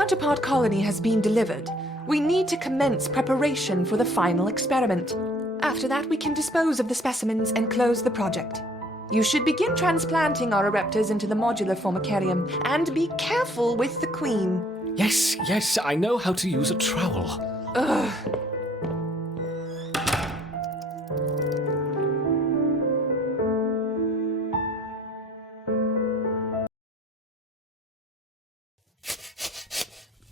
counterpart colony has been delivered. We need to commence preparation for the final experiment. After that, we can dispose of the specimens and close the project. You should begin transplanting our ereptors into the modular formicarium, and be careful with the queen. Yes, I know how to use a trowel. Ugh.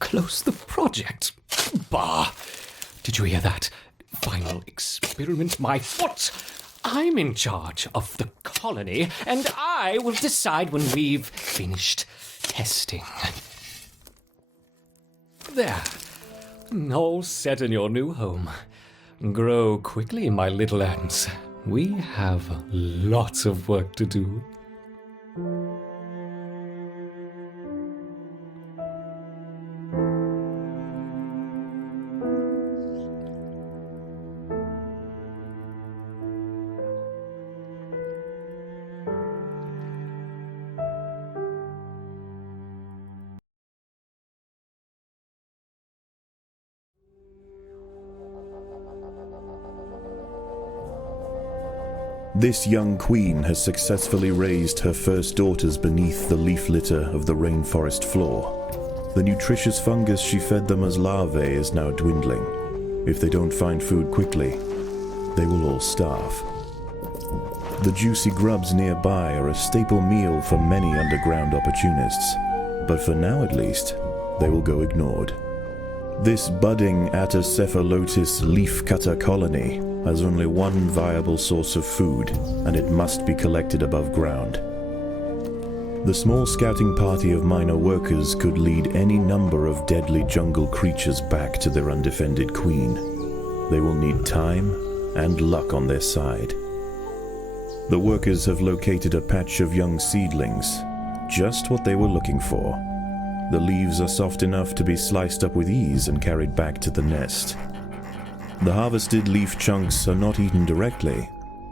Close the project? Bah! Did you hear that? Final experiment, my foot! I'm in charge of the colony, and I will decide when we've finished testing. There. All set in your new home. Grow quickly, my little ants. We have lots of work to do. This young queen has successfully raised her first daughters beneath the leaf litter of the rainforest floor. The nutritious fungus she fed them as larvae is now dwindling. If they don't find food quickly, they will all starve. The juicy grubs nearby are a staple meal for many underground opportunists, but for now at least, they will go ignored. This budding Atacephalotus leafcutter colony has only one viable source of food, and it must be collected above ground. The small scouting party of minor workers could lead any number of deadly jungle creatures back to their undefended queen. They will need time and luck on their side. The workers have located a patch of young seedlings, just what they were looking for. The leaves are soft enough to be sliced up with ease and carried back to the nest. The harvested leaf chunks are not eaten directly.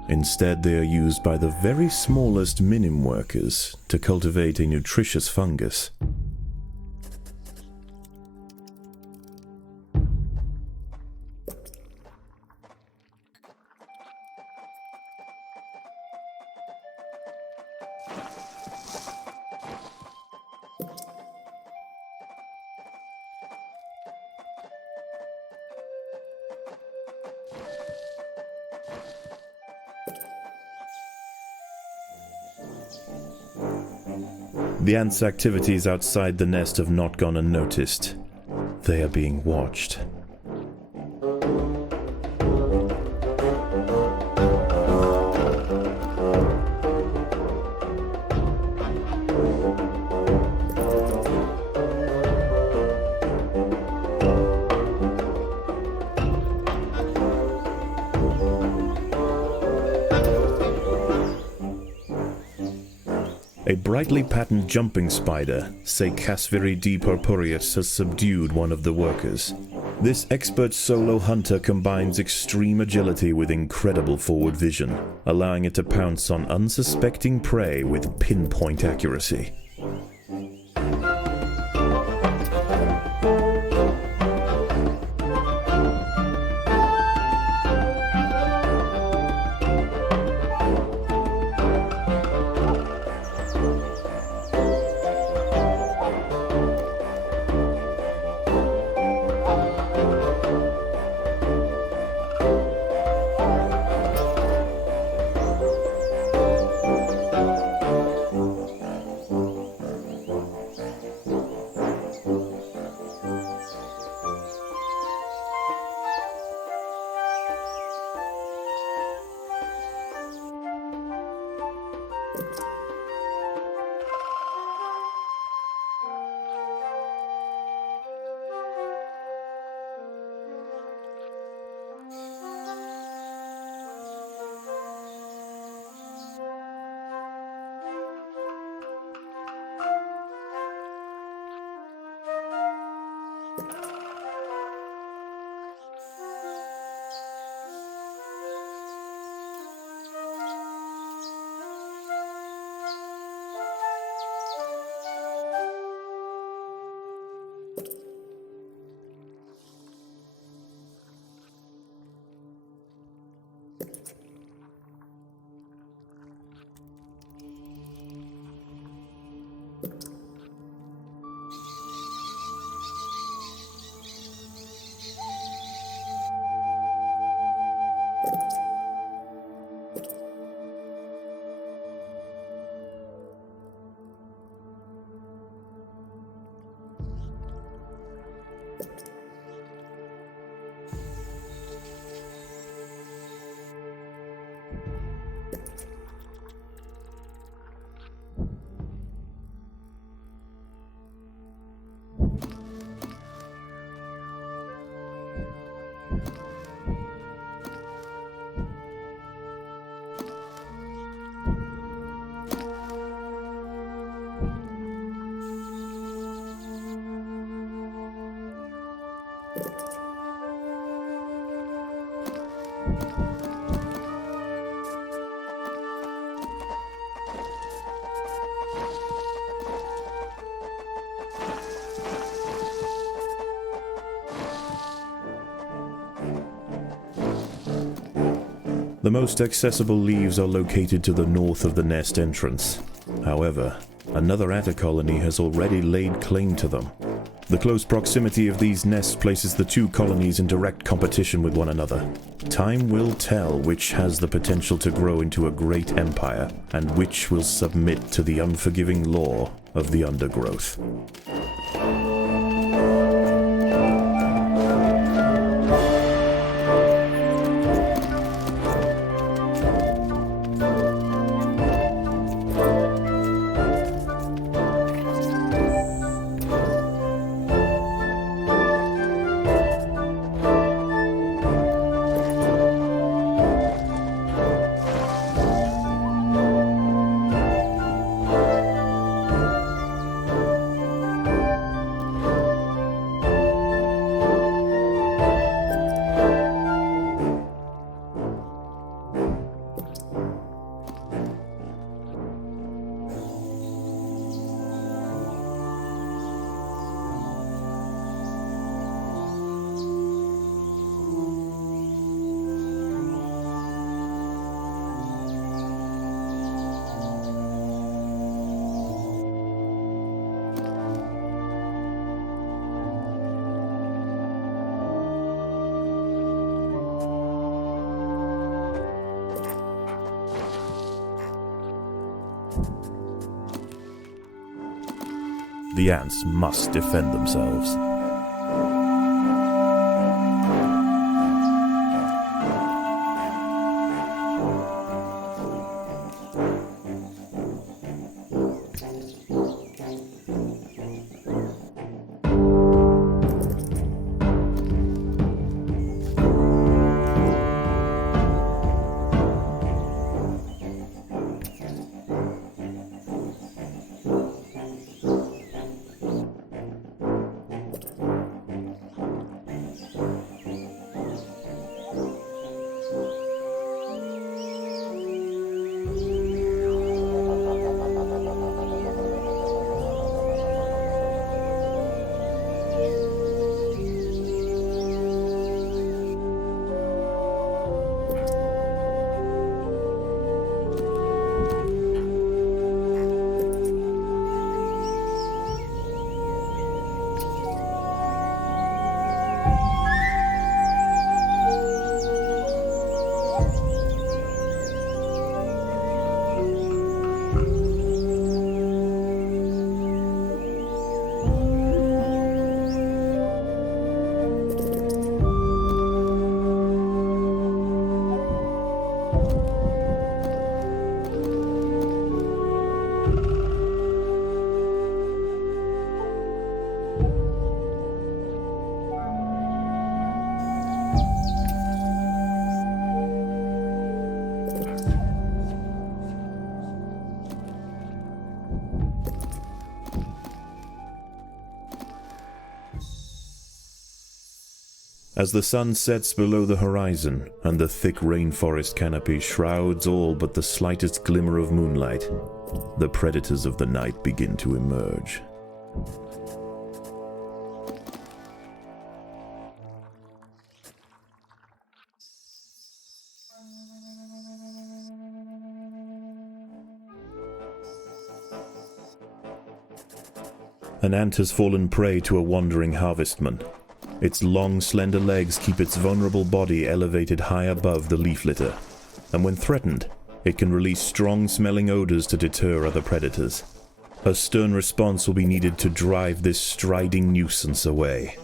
Instead, they are used by the very smallest Minim workers to cultivate a nutritious fungus. The ants' activities outside the nest have not gone unnoticed. They are being watched. A brightly patterned jumping spider, Casviri D. purpureus, has subdued one of the workers. This expert solo hunter combines extreme agility with incredible forward vision, allowing it to pounce on unsuspecting prey with pinpoint accuracy. The most accessible leaves are located to the north of the nest entrance. However, another atta colony has already laid claim to them. The close proximity of these nests places the two colonies in direct competition with one another. Time will tell which has the potential to grow into a great empire, and which will submit to the unforgiving law of the Undergrowth. The ants must defend themselves. As the sun sets below the horizon, and the thick rainforest canopy shrouds all but the slightest glimmer of moonlight, the predators of the night begin to emerge. An ant has fallen prey to a wandering harvestman. Its long, slender legs keep its vulnerable body elevated high above the leaf litter, and when threatened, it can release strong-smelling odors to deter other predators. A stern response will be needed to drive this striding nuisance away.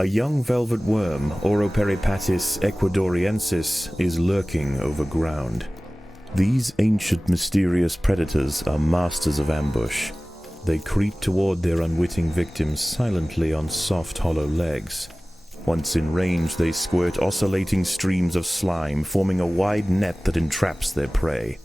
A young velvet worm, Oroperipatis ecuadoriensis, is lurking overground. These ancient mysterious predators are masters of ambush. They creep toward their unwitting victims silently on soft, hollow legs. Once in range, they squirt oscillating streams of slime, forming a wide net that entraps their prey.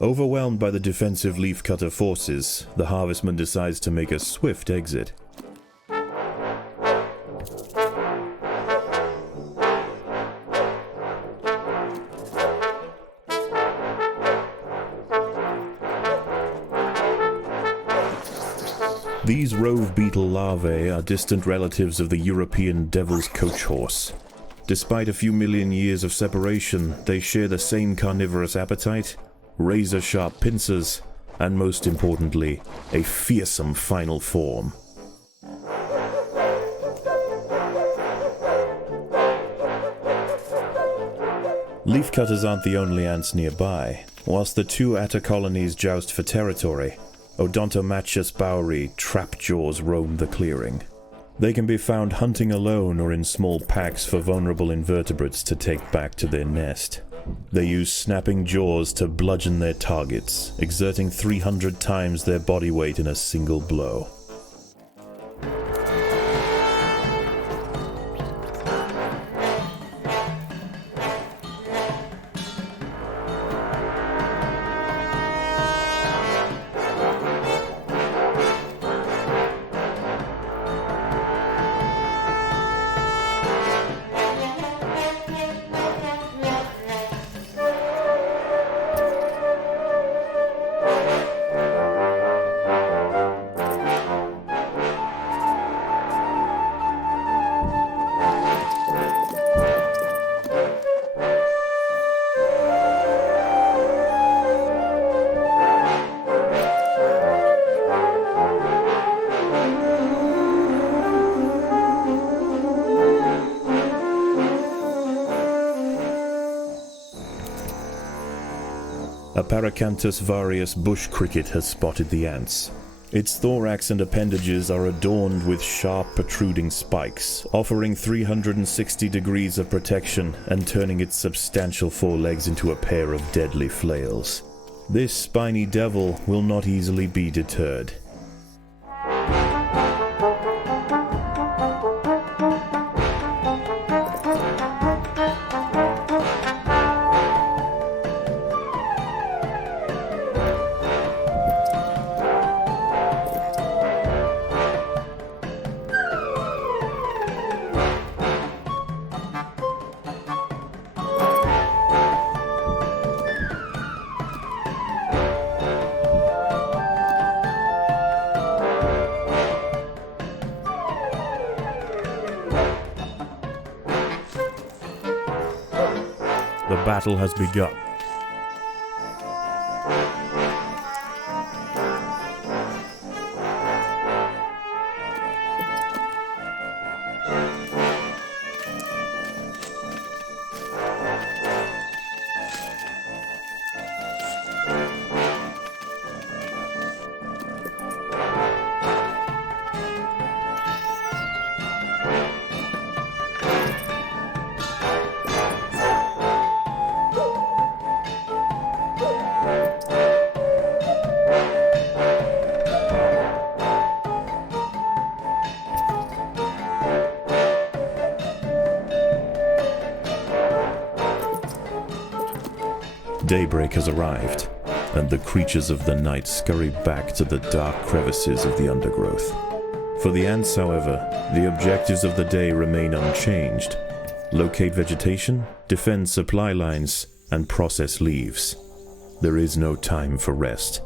Overwhelmed by the defensive leafcutter forces, the harvestman decides to make a swift exit. These rove beetle larvae are distant relatives of the European devil's coach horse. Despite a few million years of separation, they share the same carnivorous appetite, razor-sharp pincers, and most importantly, a fearsome final form. Leafcutters aren't the only ants nearby. Whilst the two atta colonies joust for territory, Odontomachus bowery trapjaws roam the clearing. They can be found hunting alone or in small packs for vulnerable invertebrates to take back to their nest. They use snapping jaws to bludgeon their targets, exerting 300 times their body weight in a single blow. A Paracanthus varius bush cricket has spotted the ants. Its thorax and appendages are adorned with sharp protruding spikes, offering 360 degrees of protection and turning its substantial forelegs into a pair of deadly flails. This spiny devil will not easily be deterred. The battle has begun. Daybreak has arrived, and the creatures of the night scurry back to the dark crevices of the undergrowth. For the ants, however, the objectives of the day remain unchanged. Locate vegetation, defend supply lines, and process leaves. There is no time for rest.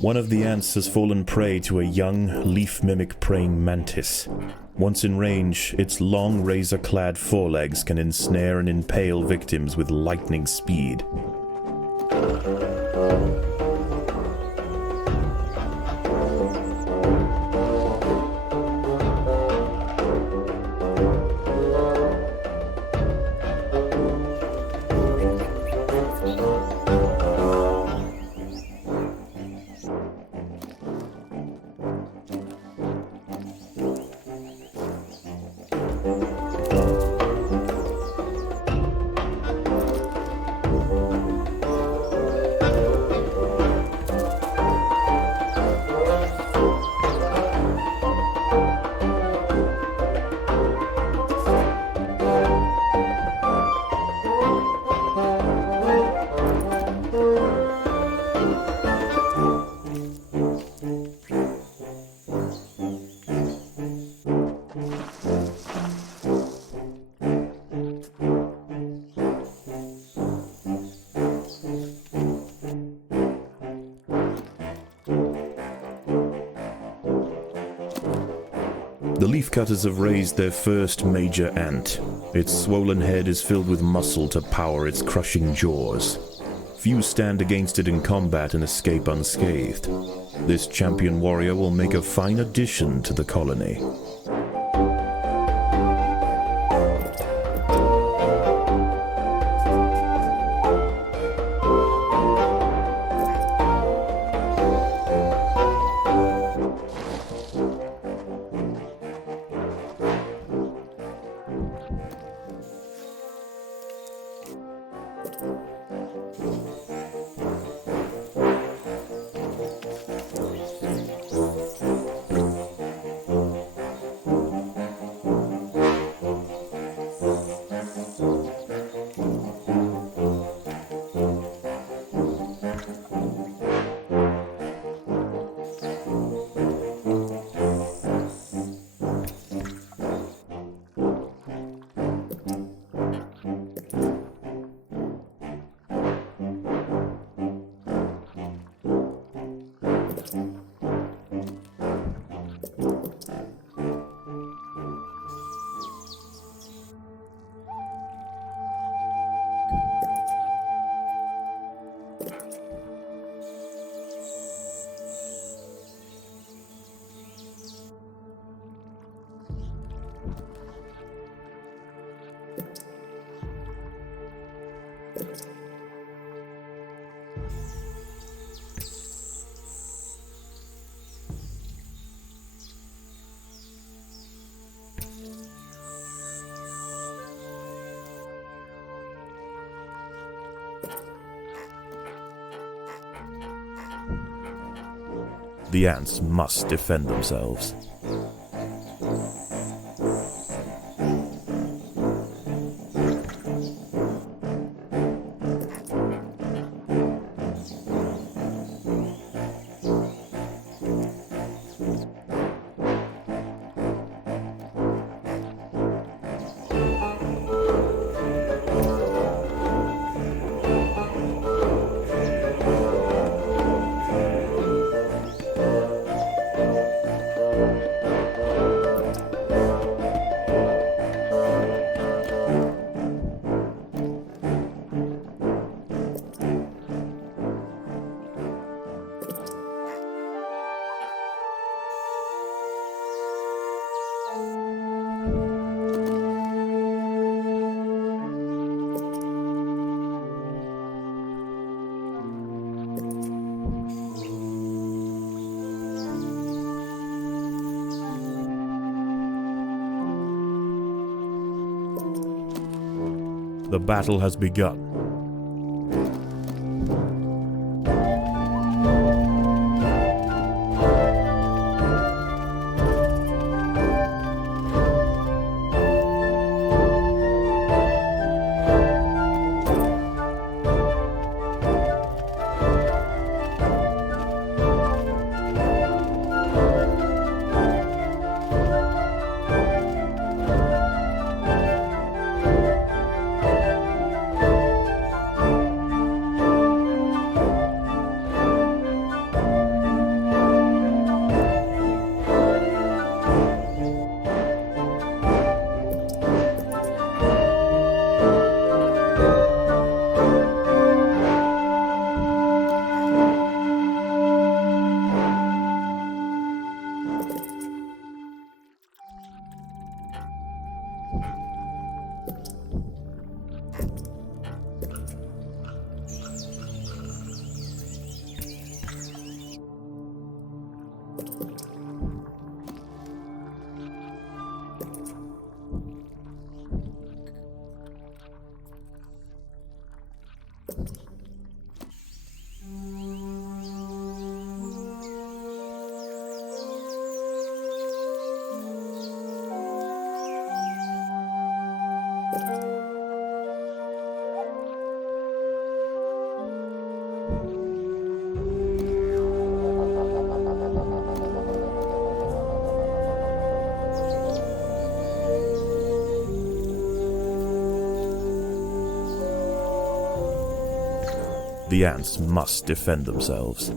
One of the ants has fallen prey to a young, leaf-mimic praying mantis. Once in range, its long, razor-clad forelegs can ensnare and impale victims with lightning speed. The leafcutters have raised their first major ant. Its swollen head is filled with muscle to power its crushing jaws. Few stand against it in combat and escape unscathed. This champion warrior will make a fine addition to the colony. The ants must defend themselves. The battle has begun. The ants must defend themselves.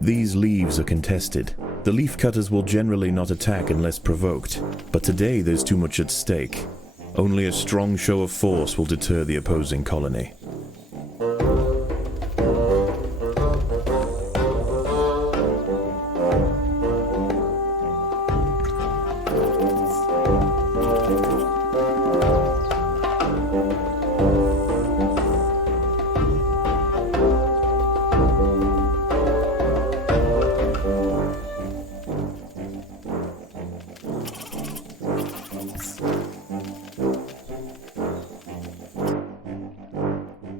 These leaves are contested. The leafcutters will generally not attack unless provoked, but today there's too much at stake. Only a strong show of force will deter the opposing colony.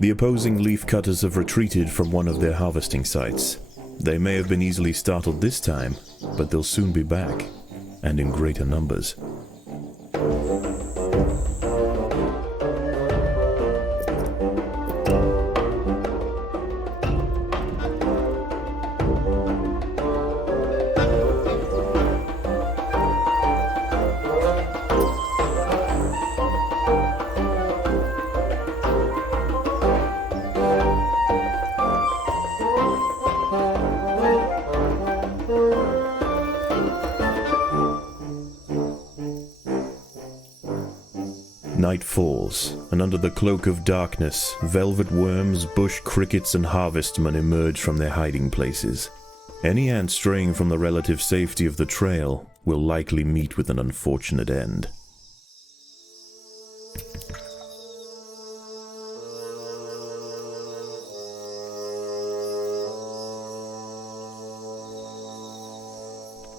The opposing leafcutters have retreated from one of their harvesting sites. They may have been easily startled this time, but they'll soon be back, and in greater numbers. Night falls, and under the cloak of darkness, velvet worms, bush crickets, and harvestmen emerge from their hiding places. Any ant straying from the relative safety of the trail will likely meet with an unfortunate end.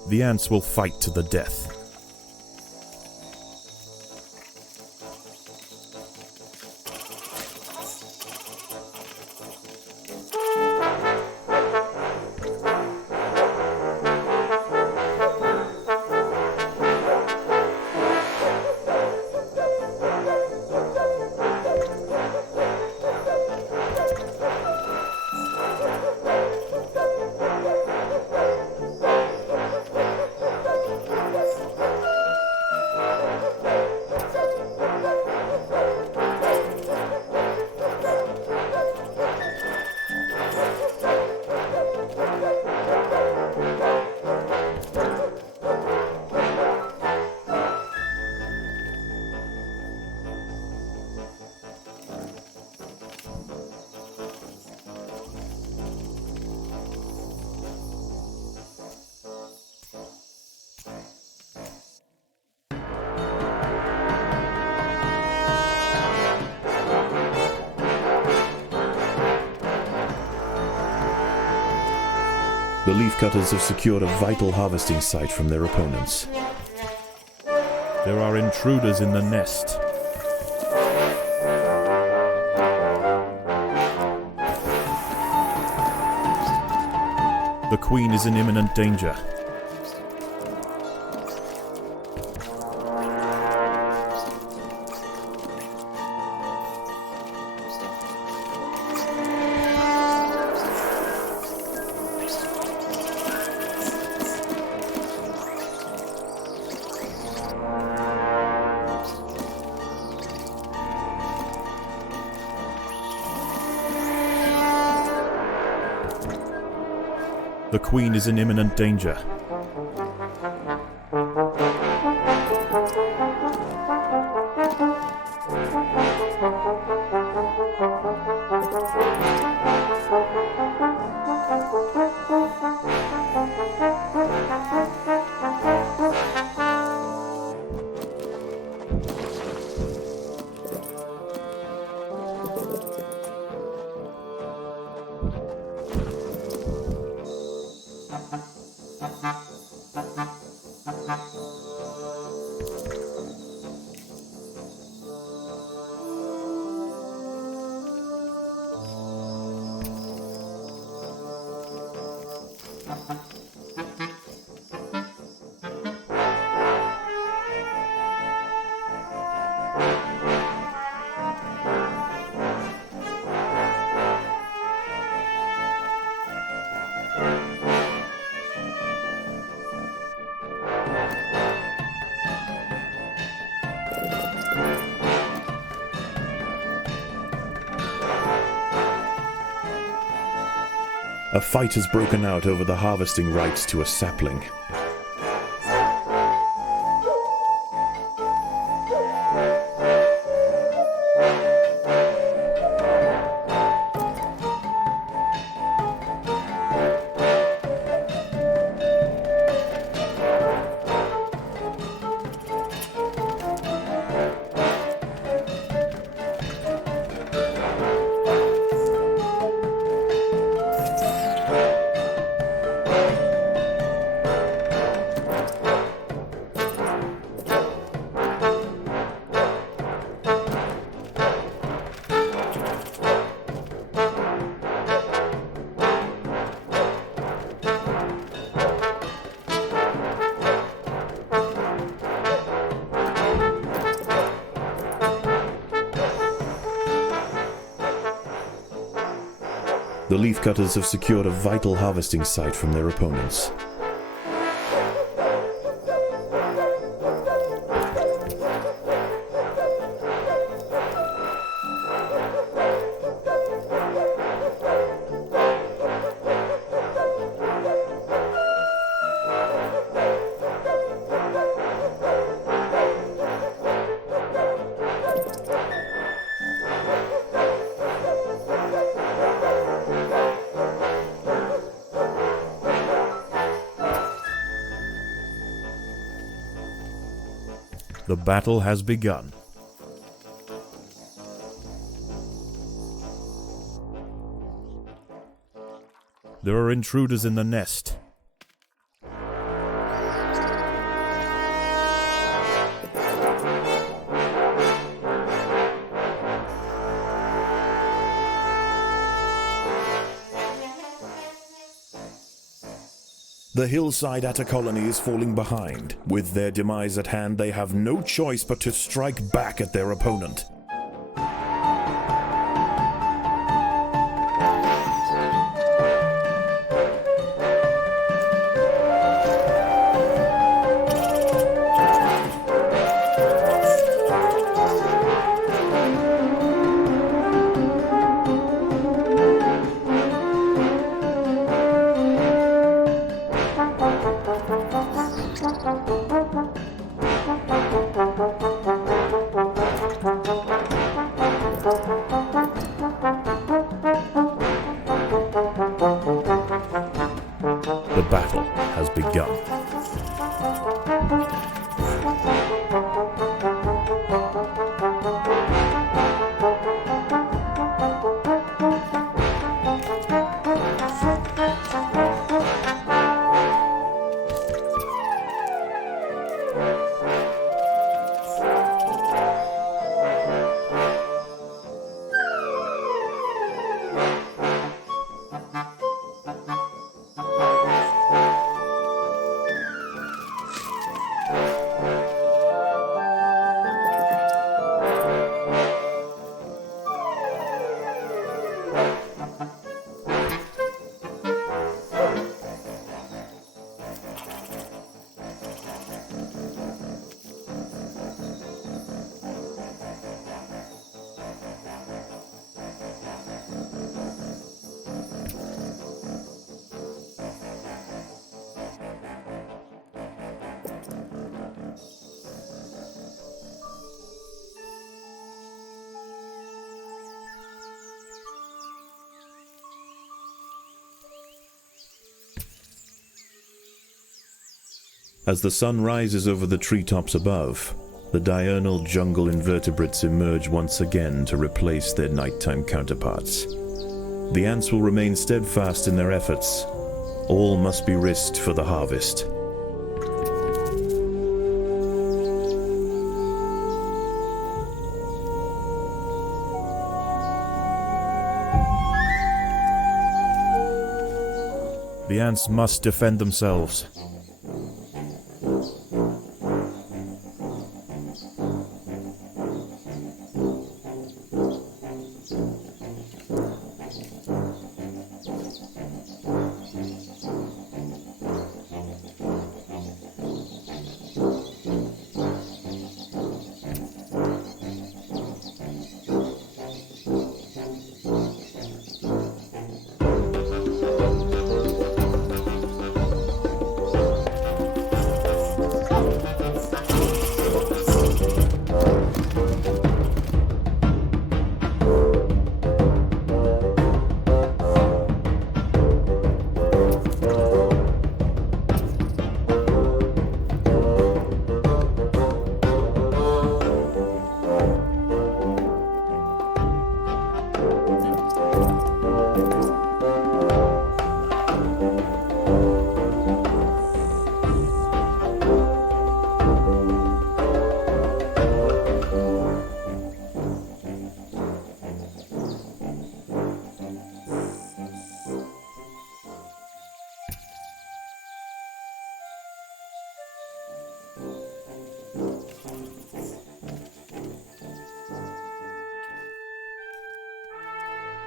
The ants will fight to the death. The leafcutters have secured a vital harvesting site from their opponents. There are intruders in the nest. The queen is in imminent danger. The queen is in imminent danger. A fight has broken out over the harvesting rights to a sapling. The leafcutters have secured a vital harvesting site from their opponents. The battle has begun. There are intruders in the nest. The hillside Atta colony is falling behind. With their demise at hand, they have no choice but to strike back at their opponent. The battle has begun. As the sun rises over the treetops above, the diurnal jungle invertebrates emerge once again to replace their nighttime counterparts. The ants will remain steadfast in their efforts. All must be risked for the harvest. The ants must defend themselves.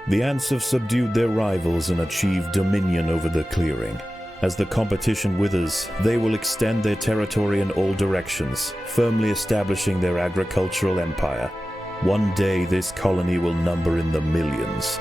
The ants have subdued their rivals and achieved dominion over the clearing. As the competition withers, they will extend their territory in all directions, firmly establishing their agricultural empire. One day this colony will number in the millions.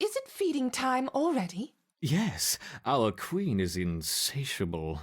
Is it feeding time already? Yes, our queen is insatiable.